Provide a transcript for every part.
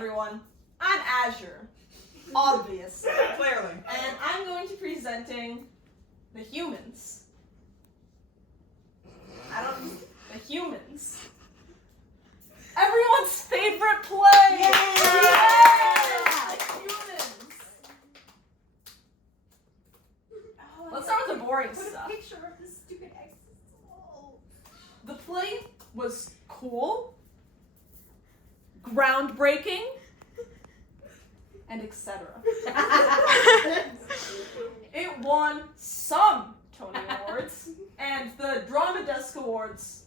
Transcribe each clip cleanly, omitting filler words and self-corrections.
everyone, I'm Azure, obviously. Clearly. And I'm going to be presenting the humans. The humans. Everyone's favorite play! Yeah! The humans! Let's start with the boring stuff. Picture of this stupid X's. The play was cool, groundbreaking, and etc. It won some Tony Awards and the Drama Desk Awards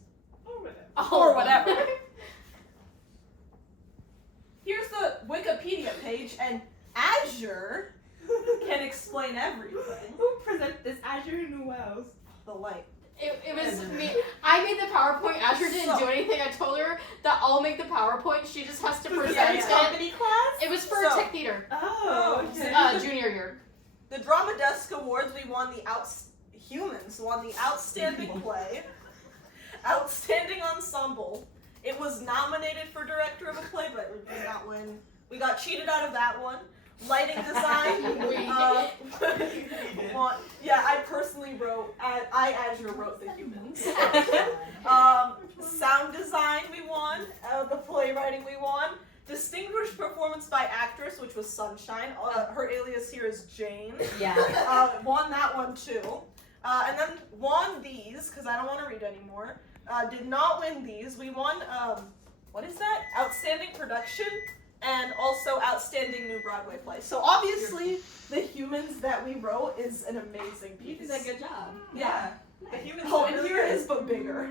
or whatever. Here's the Wikipedia page, and Azure can explain everything. Who presented this? Azure and who else? The light. It was me. I made the PowerPoint. Azure didn't do anything. I told her that I'll make the PowerPoint. She just has to present it. Comedy class? It was for tech theater. Oh, okay. Junior year. The Drama Desk Awards, we won the Humans won the Outstanding Play, Outstanding Ensemble. It was nominated for Director of a Play, but we did not win. We got cheated out of that one. Lighting design. I personally wrote. I Azure wrote the Humans. Sound design we won. The playwriting we won. Distinguished performance by actress, which was Sunshine. Her alias here is Jane. Yeah. Won that one too. And then won these, because I don't want to read anymore. Did not win these. We won, what is that? Outstanding production and also outstanding new Broadway play. So obviously, The Humans that we wrote is an amazing piece. You did a good job. Yeah. The humans Oh, are and really here it good. is, but bigger.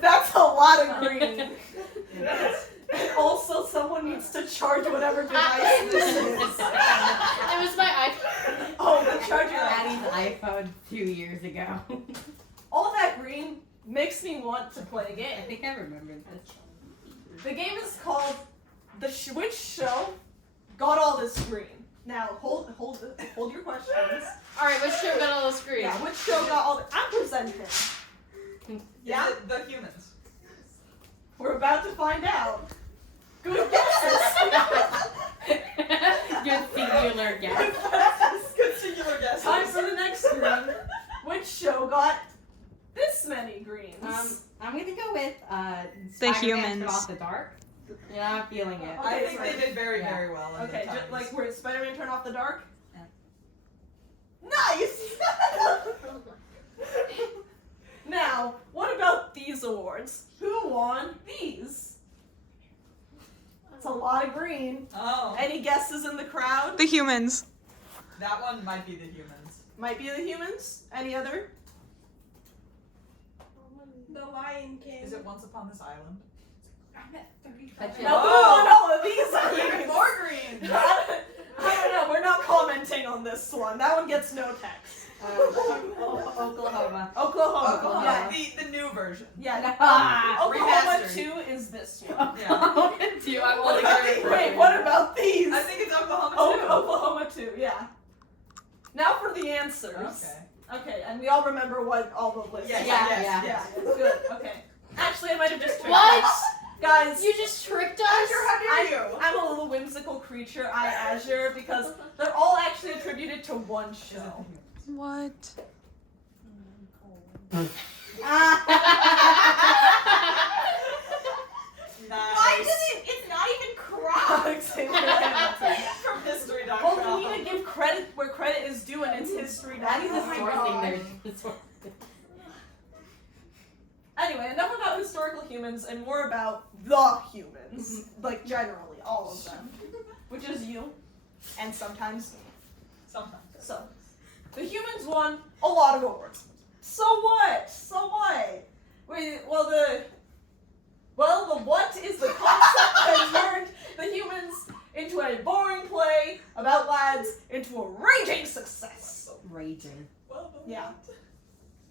That's a lot of green. And also, someone needs to charge whatever device this is. It was my iPhone. Oh, the charger. Maddie's iPhone 2 years ago. All that green makes me want to play a I game. think I remember this. The game is called Which Show Got All This Green? Now, hold your questions. All right, which show got all the screen? Yeah, which show got all the... I'm presenting. Yeah? Is it the humans? We're about to find out. Good guesses. Good singular guess. Good singular guess. Time for the next green. Which show got this many greens? I'm gonna go with The Spider-Man Humans. Turn Off the Dark. Yeah, I'm feeling it. I think Okay, they did very, Yeah. very well. In Okay, the times. like where Spider-Man Turn Off the Dark? Yeah. Nice! Now, what about these awards? Who won these? That's a lot of green. Oh, Any guesses in the crowd? The Humans. that one might be the humans. Might be the Humans. Any other? The Lion King. Is it Once Upon This Island? I'm at 35. No, No. who won all of these? Even more green. I don't know. We're not commenting on this one. That one gets no text. Oklahoma. Oklahoma. Yeah, the new version. Yeah. Ah, Oklahoma remastered. 2 is this one. Yeah. I'm only going for Wait, what about these? I think it's Oklahoma too. Oklahoma 2, yeah. Now for the answers. Okay. Okay, and we all remember what all the lists Yes, are. Yeah, yes, yeah. yes. Good, okay. Actually, I might have just tricked What? us. Guys, You just tricked us? Azure, how dare you? I'm a little whimsical creature, I Azure, because they're all actually attributed to one show. What? Nice. Why does it's not even cropped? From history.com. Well, we need to give credit where credit is due, and it's history. Maddie's Oh my sourcing God. there. Anyway, enough about historical humans and more about the humans. Like, generally, all of them. Which is you, and sometimes me. Sometimes. So, the humans won a lot of awards. So what? So what? The what is the concept that turned the humans into a boring play about lads into a raging success. Raging. Well, Yeah.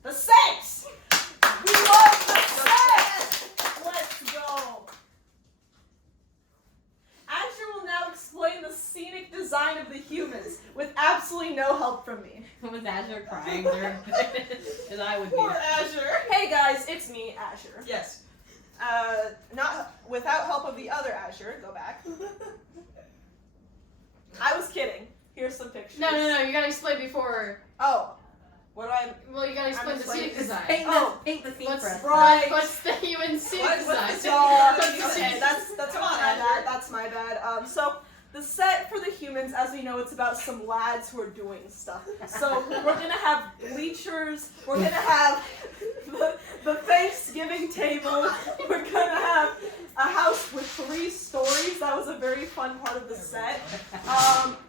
The sex! We love the sex! Let's go! Azure will now explain the scenic design of the humans with absolutely no help from me. Was Azure crying during this? Because I would be. Poor Azure. Hey guys, it's me, Azure. Yes. Not without help of the other Azure, go back. I was kidding. Here's some pictures. No, you gotta explain before. Oh, what do I? Well, you gotta explain I'm the explaining seat design. Paint the scene What's for us. Right. What's the human seat What's design? the Okay, that's Come my on, bad. Azure. That's my bad. So the set for the humans, as we know, it's about some lads who are doing stuff. So we're gonna have bleachers. We're gonna have the Thanksgiving table. We're gonna have a house with 3 stories. That was a very fun part of the set.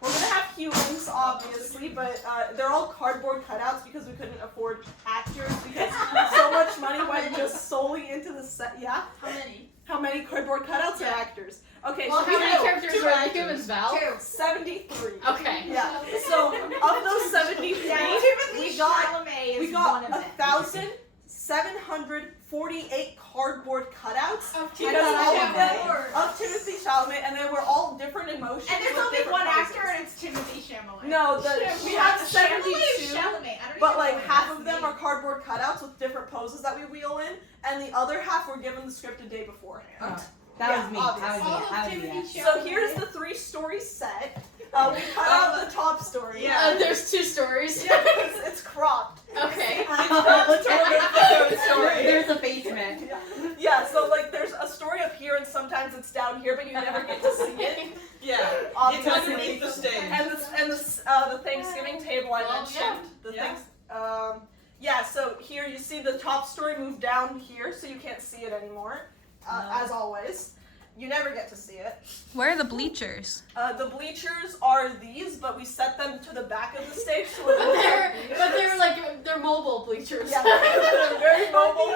We're gonna have humans, obviously, but they're all cardboard cutouts because we couldn't afford actors because so much money went just solely into the set. Yeah. How many? How many cardboard cutouts are actors? Okay, Well, so how many two characters are the actors. humans, Val? 73. Okay. Yeah. So of those 73, we got 1,748 cardboard cutouts. Of Because Timothy all of them Chalamet. of Timothy Chalamet, and they were all different emotions. And there's with only different one actor, poses. and it's Timothy Chalamet. No, we have 72, Chalamet. I don't but even like know half his of them name. are cardboard cutouts with different poses that we wheel in, and the other half were given the script a day beforehand. Oh, that Yeah, was me. obviously. I All was of me. I Timothy was me. So here's the 3-story set. We cut out the top story. Yeah. There's 2 stories. Yeah, because it's cropped. Okay. There's a basement. Yeah, so like there's a story up here and sometimes it's down here, but you never get to see it. Yeah. It's Obviously. underneath the stage. And the Thanksgiving table I Well, mentioned. The yeah. yeah, so here you see the top story move down here, so you can't see it anymore. As always. You never get to see it. Where are the bleachers? The bleachers are these, but we set them to the back of the stage so it But they're like they're mobile bleachers. yeah, they're very mobile.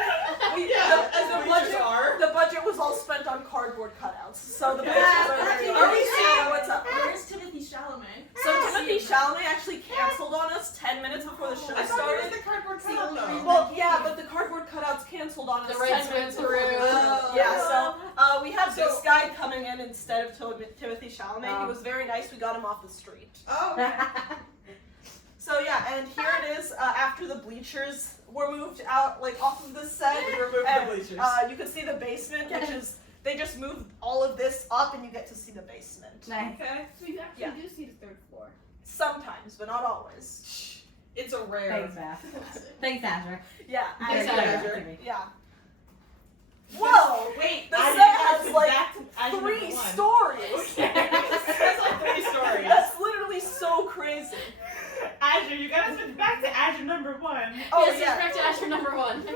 Yeah, as the bleachers are. The budget was all spent on cardboard cutouts, so the Okay. bleachers are very. Are we seeing what's up? Where's Timothy Chalamet? So Timothy Chalamet actually canceled on us 10 minutes before the show I thought it started. was the cardboard See, cutout only though. reason- Well, yeah, but the cardboard cutouts canceled on us The 10 rates minutes went before the through. show. Yeah, so we have this So- guy coming in instead of Timothy Chalamet. He Oh. was very nice. We got him off the street. Oh. So yeah, and here it is after the bleachers were moved out, like off of the set. We removed And, the bleachers. you can see the basement, which is they just moved all of this up, and you get to see the basement. Nice. Okay. We actually Yeah. do see the 3rd floor. Sometimes, but not always. It's a rare. Thanks, Matt. Thanks, Azure. Yeah. Thanks, and- Azure. Yeah. Whoa! Wait, The I set didn't has have like back to Azure 3 number 1. stories. That's like 3 stories. That's literally so crazy. Azure, you gotta switch back to Azure number 1. Oh Yes, yeah. respect to Azure number 1. Okay,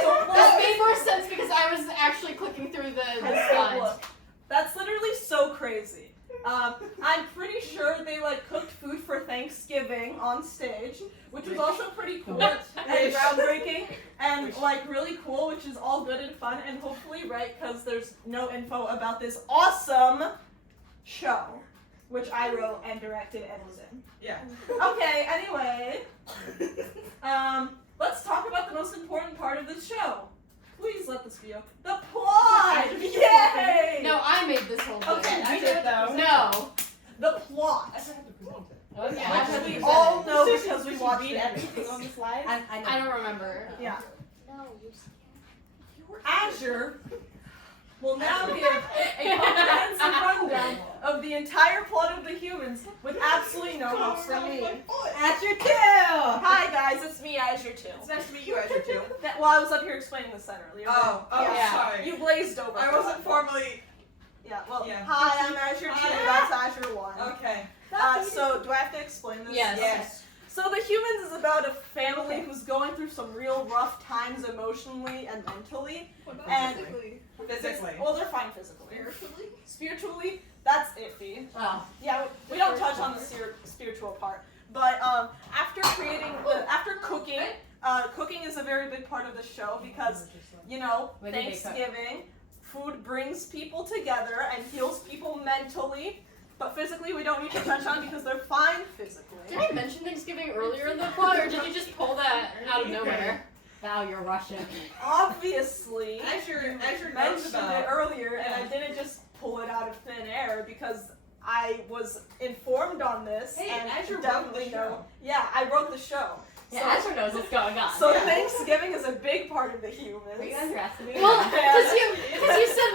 so This made more sense because I was actually clicking through the slides. look, that's literally so crazy. I'm pretty sure they like cooked food for Thanksgiving on stage, which was also pretty cool and groundbreaking and like really cool, which is all good and fun and hopefully right because there's no info about this awesome show, which I wrote and directed and was in. Yeah. Okay, anyway, let's talk about the most important part of this show. Please let this be the plot. Yay! No, I made this whole thing. Okay, I did though. No. The plot. I still have to present it. Okay, Which Azure we presented. all know because we watched Read it. everything on the slide. I don't remember. Yeah. No, Azure will now give a comprehensive rundown of the entire plot of The Humans with absolutely no help from me. Azure 2! Hi guys, it's me, Azure 2. It's nice to meet you, Azure too. Well, I was up here explaining the set earlier. Oh, Yeah. sorry. You glazed over. I wasn't formally. Yeah, well, Yeah. hi, I'm Azure 2, Hi. that's Azure 1. Okay. So, do I have to explain this? Yes. Yes. So The Humans is about a family who's going through some real rough times emotionally and mentally. And Physically. Well, they're fine physically. Spiritually, that's iffy. Oh. Yeah, we don't touch on the spiritual part. But after cooking, cooking is a very big part of the show because, you know, When did they cook? Thanksgiving, food brings people together and heals people mentally. But physically, we don't need to touch on because they're fine physically. Did I mention Thanksgiving earlier in the plot, or did you just pull that out of nowhere? Val, you're Russian. Obviously, Azure knows mentioned it about. earlier, and I didn't just pull it out of thin air because I was informed on this Hey, and Azure wrote definitely the know. show. Yeah, I wrote the show. Yeah, Azure knows what's going on. So Yeah. Thanksgiving is a big part of The Humans. Are you underestimating? Well, Yeah. because you said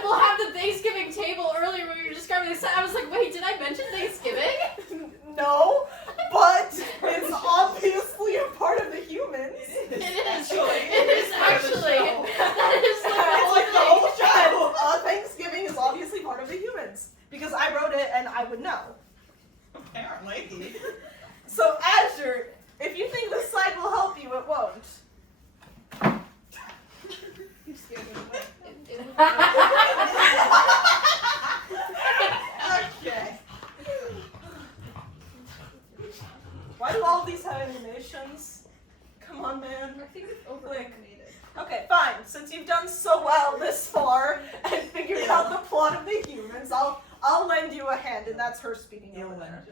That's her speaking over Ill there.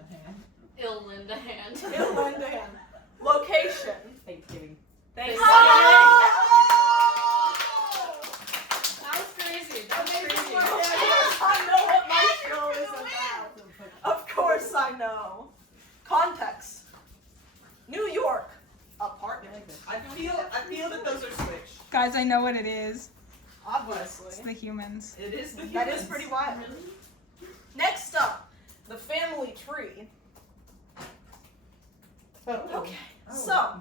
Ill in the hand. Ill lend a hand. Location. Thanksgiving. Thanksgiving. That was crazy. That was Amazing crazy. work. I know what my show is about. Of course I know. Context. New York. Apartment. I feel that those are switched. Guys, I know what it is. It's Obviously. the humans. It is the That is humans. pretty wild. Next up, the family tree. Okay, so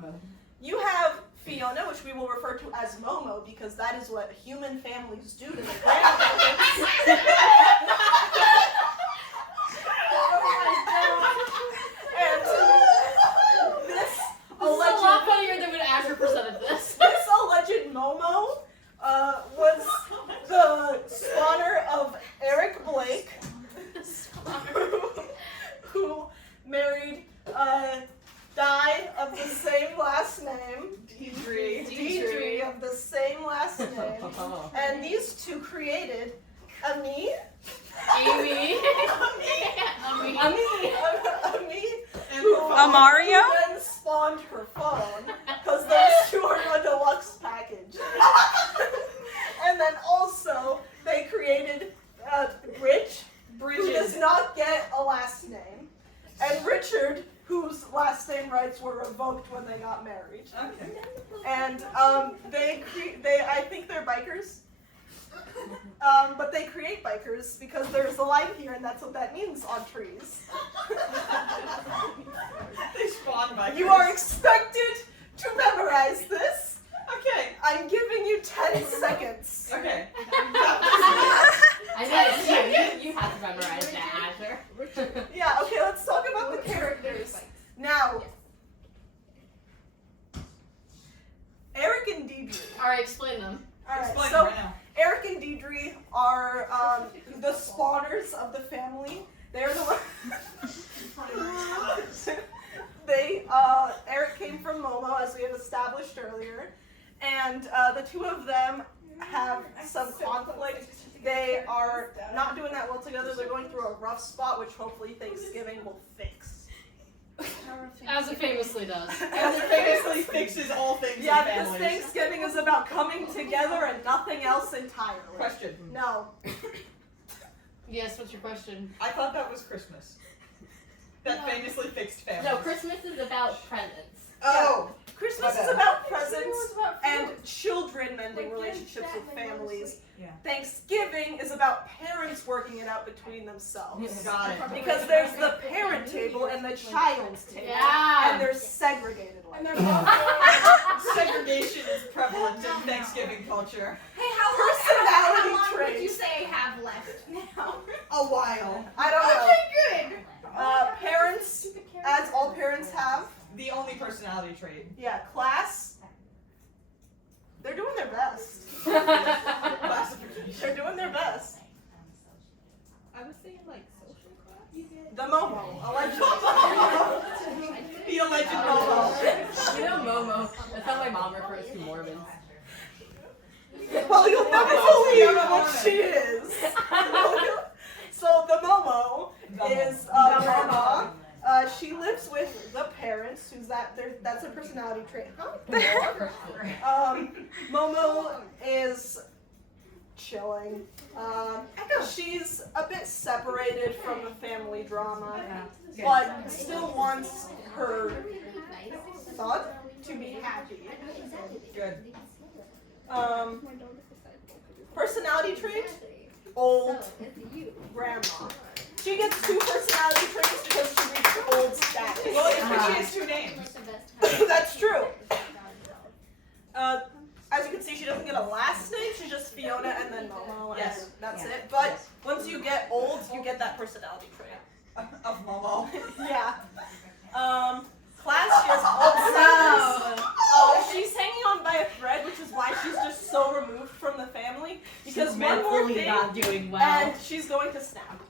you have Fiona, which we will refer to as Momo because that is what human families do to their grandparents. And this This is a lot alleged, funnier than when Azure presented this. this alleged Momo was the spawner of Eric Blake, who married Di of the same last name, Deidre of the same last name, and these two created Ami, Amy. who Amario? then spawned her phone, because those two are a deluxe package. And then also, they created Rich, who does not get a last name, and Richard, whose last name rights were revoked when they got married. Okay. And they I think they're bikers. But they create bikers because there's a line here, and that's what that means on trees. They spawn bikers. You are expected to memorize this. Okay. I'm giving you 10 seconds. Okay. I know you have to memorize that, Azure. Yeah, okay, let's talk about the characters. Now, Eric and Deidre. Alright, explain them. Alright, Explain so right now. Eric and Deidre are the spawners of the family. They're the Eric came from Momo, as we have established earlier, and the two of them have some conflict. They are not doing that well together. They're going through a rough spot, which hopefully Thanksgiving will fix. As it famously does. As it famously fixes all things Yeah, in because families. Thanksgiving is about coming together and nothing else entirely. Question. No. Yes, what's your question? I thought that was Christmas. That famously fixed families. No, Christmas is about presents. Oh. Christmas My is bad. about presents and children mending relationships with families. Yeah. Thanksgiving is about parents working it out between themselves. Got it. Because there's the parent table and the child's table. Yeah. And they're segregated like that. Segregation is prevalent in Thanksgiving culture. Hey, how Personality long would you traits. say I have left now? A while. I don't know. Okay, good. Parents, as all parents have, The only personality trait. yeah, class. They're doing their best. Classification. They're doing their best. I was saying like social class. The Momo, alleged. The alleged Momo. You know Momo. That's how my mom refers to Mormons. Well, you'll never believe what she is. So the Momo is grandma. She lives with the parents. That's a personality trait. Momo is chilling. She's a bit separated from the family drama, but still wants her thug to be happy. Good. Personality trait, old grandma. She gets 2 personality traits because she reached old status. Well, it's because she has 2 names. That's true. As you can see, she doesn't get a last name. She's just Fiona and then Momo, Yes. and that's it. But once you get old, you get that personality trait. Of Momo. Yeah. Class, she has Alzheimer's. She's hanging on by a thread, which is why she's just so removed from the family. Because one more mentally thing, not doing well. and she's going to snap.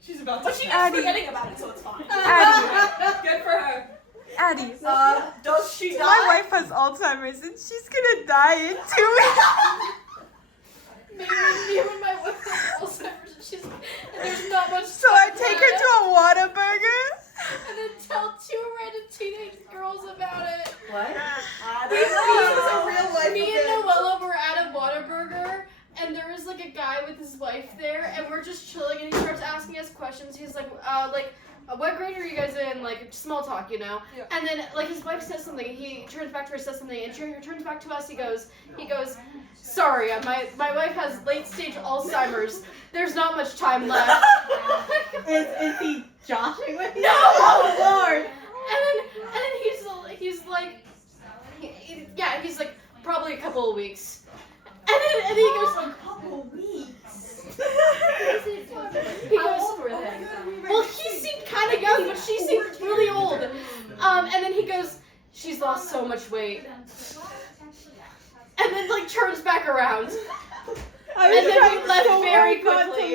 She's about But to she keeps Addie. forgetting about it, so it's fine. Addie, Good for her. Addie. Does she die? My wife has Alzheimer's and she's gonna die in 2 weeks. Me when my wife has Alzheimer's and there's not much like a guy with his wife there, and we're just chilling, and he starts asking us questions. He's like, what grade are you guys in? Like, small talk, you know? Yeah. And then, like, his wife says something, and he turns back to her, says something, and he turns back to us, he goes, sorry, my wife has late-stage Alzheimer's. There's not much time left. Is he joshing with you? No! Oh, Lord! And then he's like, he's like, probably a couple of weeks. And then he goes, A couple weeks. he goes, well, he seemed kind of young, but she seemed really old. And then he goes, she's lost so much weight. And then, like, turns back around. And then we left very quickly.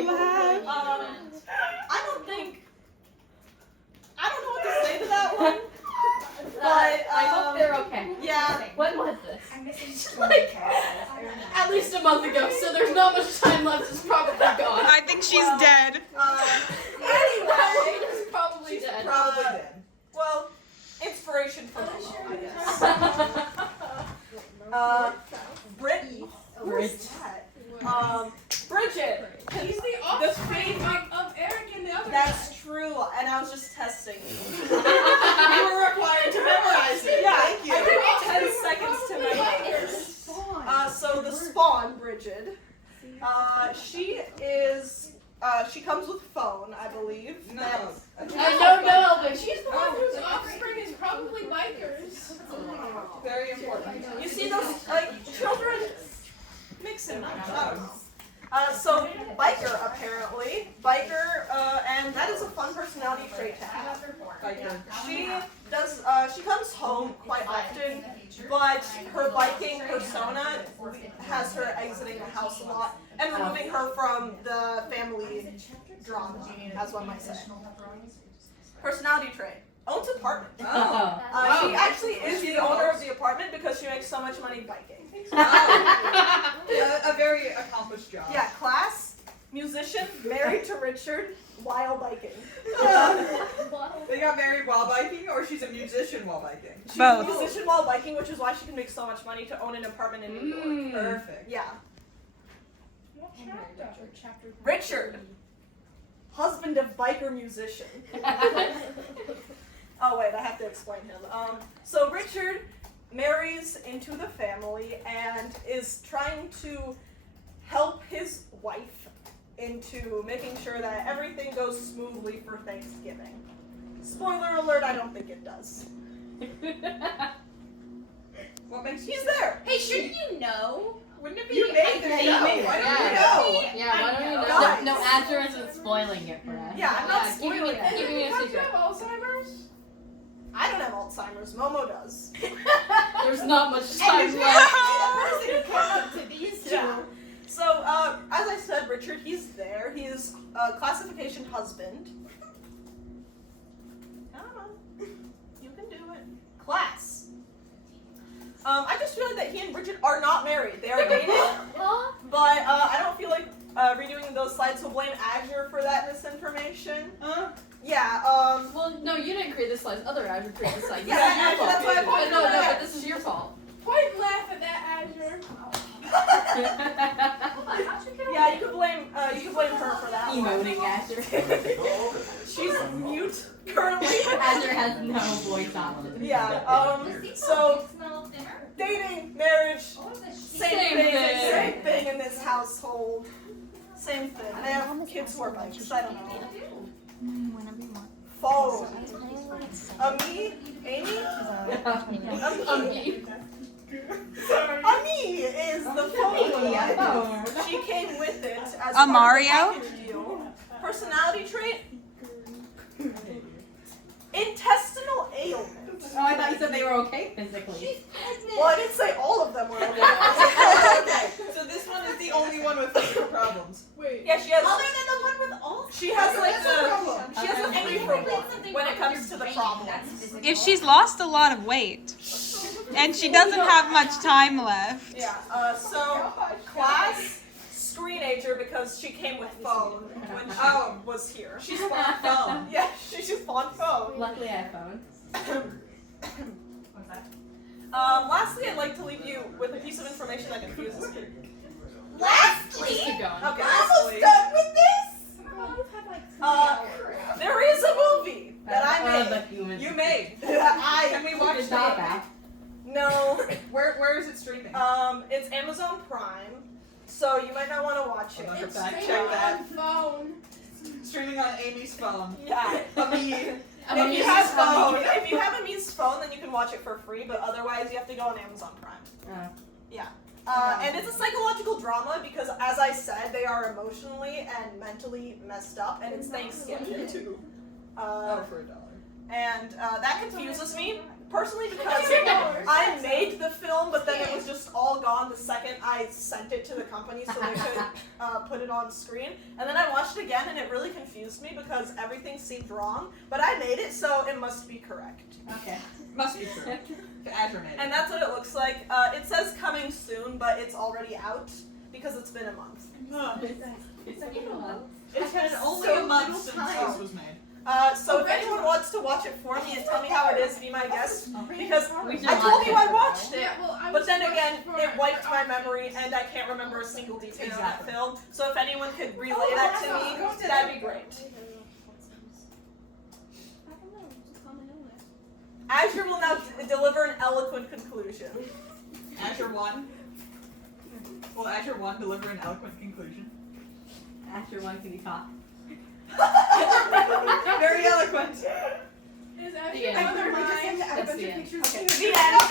I don't know what to say to that one. But I hope they're okay. yeah. When was this? Like, at least a month ago, so there's not much time left. It's probably gone. I think she's dead. Anyway, She's probably dead. Probably dead. well, inspiration for Momo, I guess. Brittany. Who's that? Bridget. He's the offspring of Eric and the other That's true, and I was just testing you. You were required to memorize it. Yeah, Thank you. I took 10 seconds to memorize. So the spawn, Bridget. She comes with phone, I believe. No. I don't know, but She's the one whose offspring is probably bikers. Very important. You see those children mixing them. I don't know. So biker apparently, and that is a fun personality trait to have. She comes home quite often, but her biking persona has her exiting the house a lot and removing her from the family drama, as one might say. Personality trait. Owns apartment. Oh. She actually is the owner of the apartment because she makes so much money biking. A very accomplished job. Yeah, class, musician, married to Richard, while biking. They got married while biking, or she's a musician while biking? She's Both. a musician while biking, which is why she can make so much money to own an apartment in New York. Perfect. Yeah. What chapter? Richard, husband of biker musician. Oh wait, I have to explain him. So Richard marries into the family and is trying to help his wife into making sure that everything goes smoothly for Thanksgiving. Spoiler alert, I don't think it does. What makes you He's there! Hey, shouldn't you know? Wouldn't it be? You made the show. Why don't you know? Yeah, why don't you know? Guys. No, Azure isn't spoiling it for us. Yeah, I'm not keeping spoiling it- it. keeping it a Don't you secret. have Alzheimer's? I don't have Alzheimer's, Momo does. There's not much time left. To these two. Yeah. So, as I said, Richard, he's there. He's a classification husband. I don't know. You can do it. Class. I just feel like that he and Bridget are not married. They are dating, but I don't feel like redoing those slides will blame Azure for that misinformation. Yeah, Well, no, you didn't create this slide. Other Azure created this slide. Yeah, This is your actually, that's fault. why I pointed No, it out. but this is your fault. Point laugh at that, Azure. yeah, you could blame her for that one. Emoting Azure. She's mute currently. Azure has no voice option. Yeah, so dating, marriage, same thing in this household. Same thing. They have kids who are bikes. I don't know. Phone. Me? Amy? Ami is the phone. She came with it as part of the Mario? package deal. Personality trait? Intestinal ailment. Oh, I thought you said they were okay physically. Well, I didn't say all of them were okay. Okay, so this one is the only one with physical problems. Wait. Yeah, she has. Other than the one with all. She has like That's a problem. she has a 3 for 1 when it comes to the problems. If she's lost a lot of weight and she doesn't have much time left. Yeah. So class screenager because she came with phone when she was here. She's on phone. Yeah, she's just on phone. Luckily, I have phone. Lastly, I'd like to leave you with a piece of information that confuses me. Just keep going. so you might not want to watch it. I'll have to It's fact streaming check that. on phone. Streaming on Amy's phone. Yeah. Ami. If you have Ami's phone, then you can watch it for free. But otherwise, you have to go on Amazon Prime. And it's a psychological drama because, as I said, they are emotionally and mentally messed up, and it's Thanksgiving. For $1. And that confuses me personally because I made the film, but then it was just all gone the second I sent it to the company so they could put it on screen. And then I watched it again, and it really confused me because everything seemed wrong. But I made it, so it must be correct. Okay. Must be true. Azure made it. And that's what it looks like. It says coming soon, but it's already out because it's been a month. It's been a month. It's been only so a month little since time. this was made. So if anyone wants to watch it for me and tell me how it is, be my guest. Because We should I told watch you it I for watched it. Yeah, well, I But was then watching again, for- it wiped my memory, and I can't remember a single detail of that film. So if anyone could relay that to me, that'd be great. I don't know, just on my illness. Azure will now deliver an eloquent conclusion. Azure 1. Will Azure 1 deliver an eloquent conclusion? After one can be caught. Very eloquent. Is The actually end. other That's mind. the end. The end.